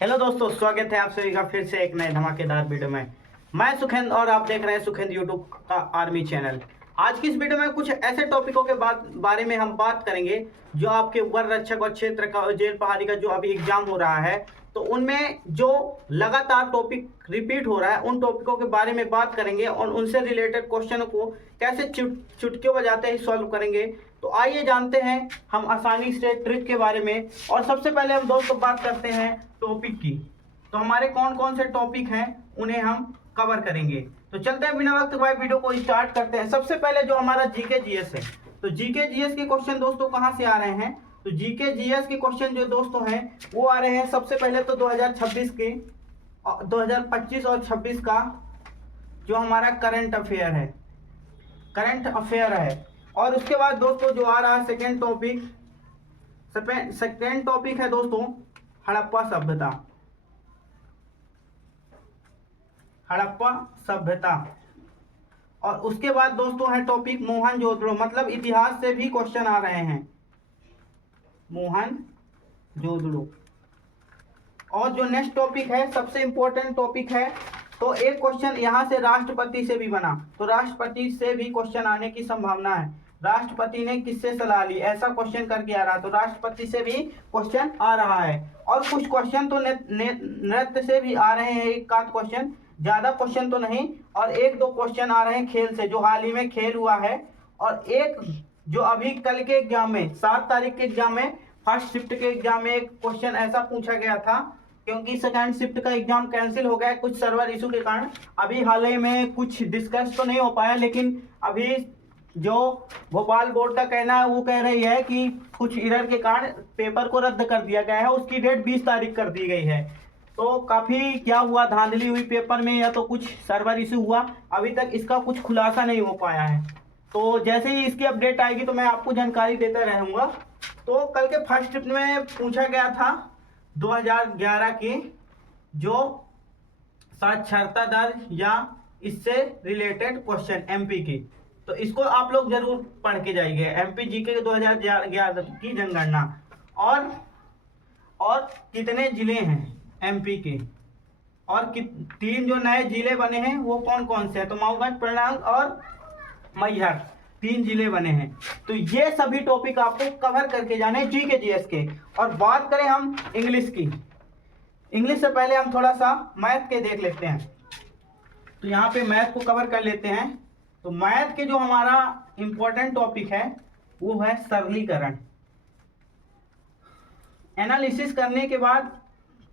Hello दोस्तों, स्वागत है आप सभी का फिर से एक नए धमाकेदार वीडियो में। मैं सुखेंद्र और आप देख रहे हैं सुखेंद्र यूट्यूब का आर्मी चैनल। आज की इस वीडियो में कुछ ऐसे टॉपिकों के बारे में हम बात करेंगे जो आपके वन रक्षक और क्षेत्र का जेल प्रहरी का जो अभी एग्जाम हो रहा है, तो उनमें जो लगातार टॉपिक रिपीट हो रहा है उन टॉपिकों के बारे में बात करेंगे और उनसे रिलेटेड क्वेश्चन को कैसे चुटकियों बजाते ही सॉल्व करेंगे। तो आइए जानते हैं हम आसानी से ट्रिक के बारे में। और सबसे पहले हम दोस्तों बात करते हैं टॉपिक की। तो हमारे कौन कौन से टॉपिक हैं उन्हें हम कवर करेंगे। तो चलते हैं बिना वक्त गवाए वीडियो को स्टार्ट करते हैं। सबसे पहले जो हमारा जीके जीएस है, तो जीके जीएस के क्वेश्चन दोस्तों कहाँ से आ रहे हैं? तो जीके जीएस के क्वेश्चन जो दोस्तों हैं वो आ रहे हैं सबसे पहले तो 2026 के 2025 और 26 का जो हमारा करंट अफेयर है। और उसके बाद दोस्तों जो आ रहा है सेकेंड टॉपिक है दोस्तों हड़प्पा सभ्यता। और उसके बाद दोस्तों है टॉपिक मोहनजोदड़ो, मतलब इतिहास से भी क्वेश्चन आ रहे हैं मोहनजोदड़ो। और जो नेक्स्ट टॉपिक है सबसे इंपॉर्टेंट टॉपिक है, तो एक क्वेश्चन यहाँ से राष्ट्रपति से भी बना, तो राष्ट्रपति से भी क्वेश्चन आने की संभावना है। राष्ट्रपति ने किससे सलाह ली, ऐसा क्वेश्चन करके आ रहा, तो राष्ट्रपति से भी क्वेश्चन आ रहा है। और कुछ क्वेश्चन तो नृत्य से भी आ रहे हैं, एक आध क्वेश्चन, ज्यादा क्वेश्चन तो नहीं। और एक दो क्वेश्चन आ रहे हैं खेल से, जो हाल ही में खेल हुआ है। और एक जो अभी कल के एग्जाम में 7 तारीख के एग्जाम में फर्स्ट शिफ्ट के एग्जाम में एक क्वेश्चन ऐसा पूछा गया था, क्योंकि सेकंड शिफ्ट का एग्जाम कैंसिल हो गया कुछ सर्वर इशू के कारण। अभी हाल ही में कुछ डिस्कस तो नहीं हो पाया, लेकिन अभी जो भोपाल बोर्ड का कहना है वो कह रही है कि कुछ एरर के कारण पेपर को रद्द कर दिया गया है, उसकी डेट 20 तारीख कर दी गई है। तो काफी क्या हुआ, धांधली हुई पेपर में या तो कुछ सर्वर इशू हुआ, अभी तक इसका कुछ खुलासा नहीं हो पाया है। तो जैसे ही इसकी अपडेट आएगी तो मैं आपको जानकारी देता रहूंगा। तो कल के फर्स्ट शिफ्ट में पूछा गया था 2011 की जो साक्षरता दर या इससे रिलेटेड क्वेश्चन एमपी की, तो इसको आप लोग जरूर पढ़ के जाइए। एमपी जीके के 2011 की जनगणना और कितने जिले हैं एमपी के, और 3 जो नए जिले बने हैं वो कौन कौन से हैं, तो मऊगंज, प्रयाग और मैहर 3 जिले बने हैं। तो ये सभी टॉपिक आपको कवर करके जाने जीके जीएस के। और बात करें हम इंग्लिश की, इंग्लिश से पहले हम थोड़ा सा मैथ के देख लेते हैं। तो यहाँ पे मैथ को कवर कर लेते हैं। तो मैथ के जो हमारा इंपॉर्टेंट टॉपिक है वो है सरलीकरण। एनालिसिस करने के बाद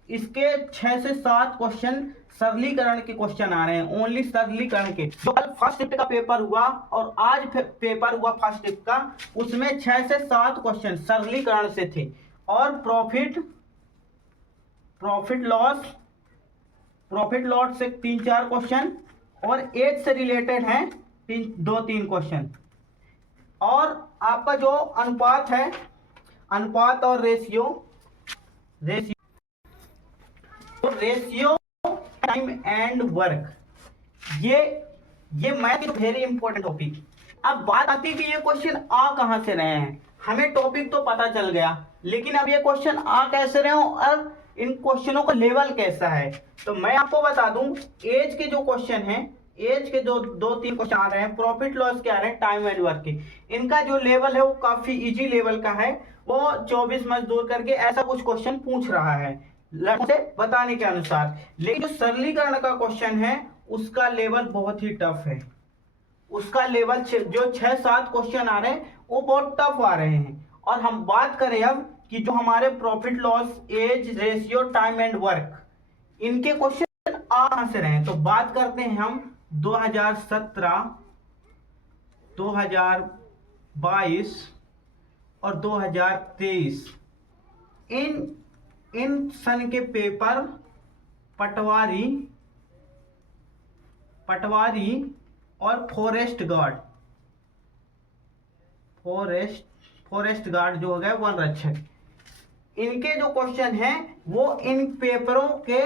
इसके 6 से 7 क्वेश्चन सरलीकरण के क्वेश्चन आ रहे हैं, ओनली सरलीकरण के। जो कल फर्स्ट शिफ्ट का पेपर हुआ और आज पेपर हुआ फर्स्ट शिफ्ट का, उसमें 6 से 7 क्वेश्चन सरलीकरण से थे। और प्रॉफिट लॉस से 3-4 क्वेश्चन, और एज से रिलेटेड हैं 2-3 क्वेश्चन। और आपका जो अनुपात है, अनुपात और रेशियो टाइम एंड वर्क, ये मैथ वेरी इंपॉर्टेंट टॉपिक। अब बात आती है कि ये क्वेश्चन आ कहां से रहे हैं। हमें टॉपिक तो पता चल गया, लेकिन अब ये क्वेश्चन आ कैसे रहे हो और इन क्वेश्चनों का लेवल कैसा है। तो मैं आपको बता दूं, एज के जो क्वेश्चन हैं, एज के जो 2-3 क्वेश्चन आ रहे हैं, प्रॉफिट लॉस के आ रहे हैं, टाइम एंड वर्क के, इनका जो लेवल है वो काफी इजी लेवल का है। वो 24 मजदूर करके ऐसा कुछ क्वेश्चन पूछ रहा है से बताने के अनुसार। लेकिन जो सरलीकरण का क्वेश्चन है उसका लेवल बहुत ही टफ है। उसका लेवल जो 6-7 क्वेश्चन आ रहे हैं वो बहुत टफ आ रहे हैं। और हम बात करें अब कि जो हमारे profit loss, age, ratio, time and work, इनके क्वेश्चन आ कहां से रहे हैं। तो बात करते हैं हम 2017, 2022 और 2023 इन सन के पेपर पटवारी और फॉरेस्ट गार्ड जो हो गए वन रक्षक, इनके जो क्वेश्चन हैं वो इन पेपरों के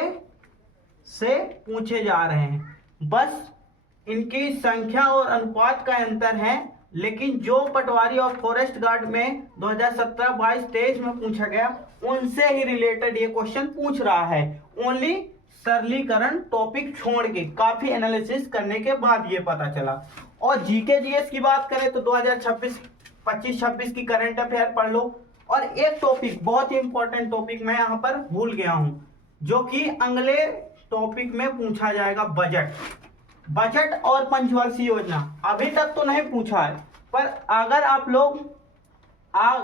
से पूछे जा रहे हैं। बस इनकी संख्या और अनुपात का अंतर है, लेकिन जो पटवारी और फॉरेस्ट गार्ड में 2017, 22, 23 में पूछा गया उनसे ही रिलेटेड ये क्वेश्चन पूछ रहा है। ओनली सरलीकरण टॉपिक छोड़ के, काफी एनालिसिस करने के बाद ये पता चला। और जीके जीएस की बात करें तो 2026, 25-26 की करंट अफेयर पढ़ लो। और एक टॉपिक, बहुत ही इंपॉर्टेंट टॉपिक मैं यहाँ पर भूल गया हूँ, जो कि अगले टॉपिक में पूछा जाएगा, बजट और पंचवर्षीय योजना। अभी तक तो नहीं पूछा है, पर अगर आप लोग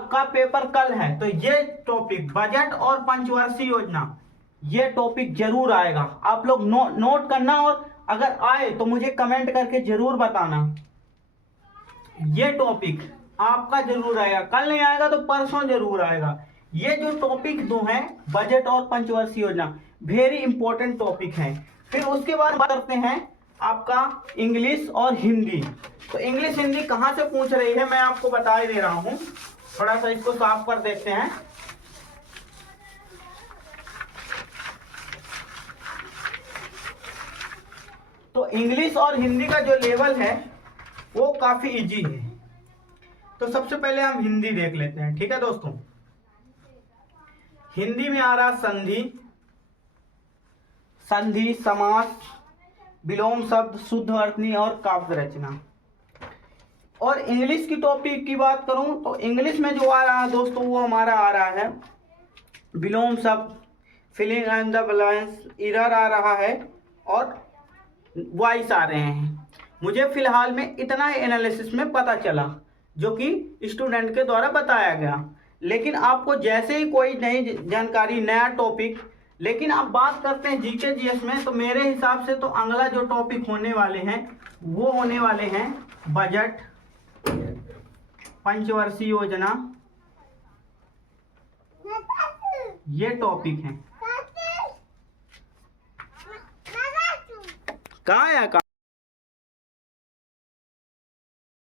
का पेपर कल है तो ये टॉपिक बजट और पंचवर्षीय योजना, ये टॉपिक जरूर आएगा। आप लोग नोट करना, और अगर आए तो मुझे कमेंट करके जरूर बताना। ये टॉपिक आपका जरूर आएगा, कल नहीं आएगा तो परसों जरूर आएगा। ये जो टॉपिक दो हैं, बजट और पंचवर्षीय योजना, वेरी इंपॉर्टेंट टॉपिक है। फिर उसके बाद बात करते हैं आपका इंग्लिश और हिंदी। तो इंग्लिश हिंदी कहाँ से पूछ रही है मैं आपको बता ही दे रहा हूँ। थोड़ा सा इसको साफ कर देखते हैं। तो इंग्लिश और हिंदी का जो लेवल है वो काफी इजी है। तो सबसे पहले हम हिंदी देख लेते हैं, ठीक है दोस्तों। हिंदी में आ रहा संधि, समास, विलोम शब्द, शुद्ध अर्थनी और काव्य रचना। और इंग्लिश की टॉपिक की बात करूं तो इंग्लिश में जो आ रहा है दोस्तों, वो हमारा आ रहा है विलोम शब्द, filling in the blanks, error आ रहा है और वॉइस आ रहे हैं। मुझे फिलहाल में इतना ही एनालिसिस में पता चला, जो कि स्टूडेंट के द्वारा बताया गया। लेकिन आपको जैसे ही कोई नई जानकारी, नया टॉपिक, लेकिन अब बात करते हैं जीके जीएस में, तो मेरे हिसाब से तो अगला जो टॉपिक होने वाले हैं वो होने वाले हैं बजट, पंचवर्षीय योजना, ये टॉपिक हैं। कहाँ है